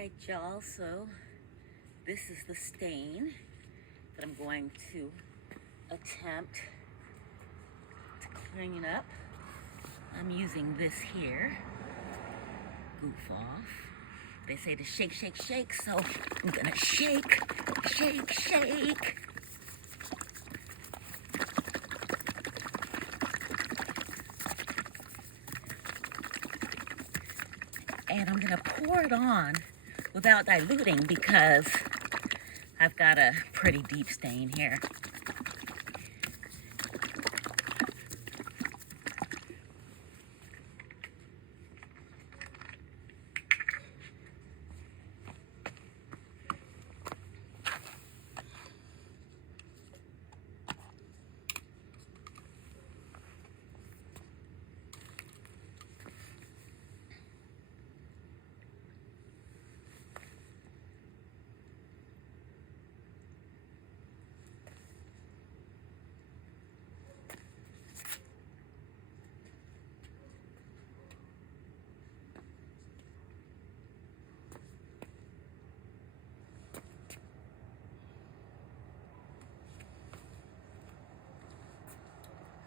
Alright y'all, so this is the stain that I'm going to attempt to clean up. I'm using this here, Goof Off. They say to shake, shake, shake, so I'm gonna shake, shake, shake. And I'm gonna pour it on without diluting because I've got a pretty deep stain here.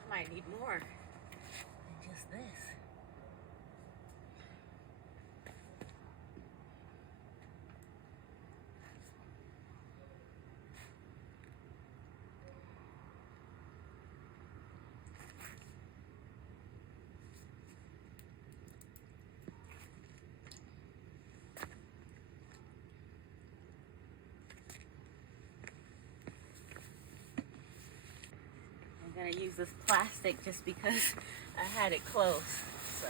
I might need more than just this. I'm gonna use this plastic just because I had it close, so.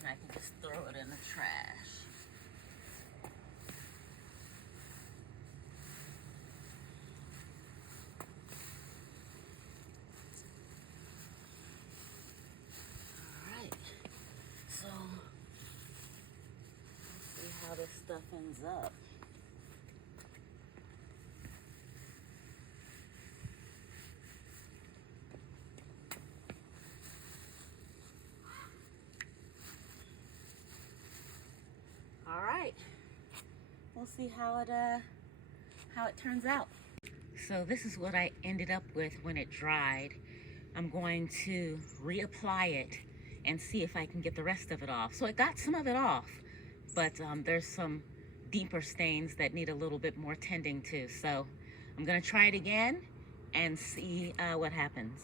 And I can just throw it in the trash. How this stuff ends up. All right, we'll see how it turns out. So this is what I ended up with when it dried. I'm going to reapply it and see if I can get the rest of it off. So I got some of it off, but there's some deeper stains that need a little bit more tending to. So I'm gonna try it again and see what happens.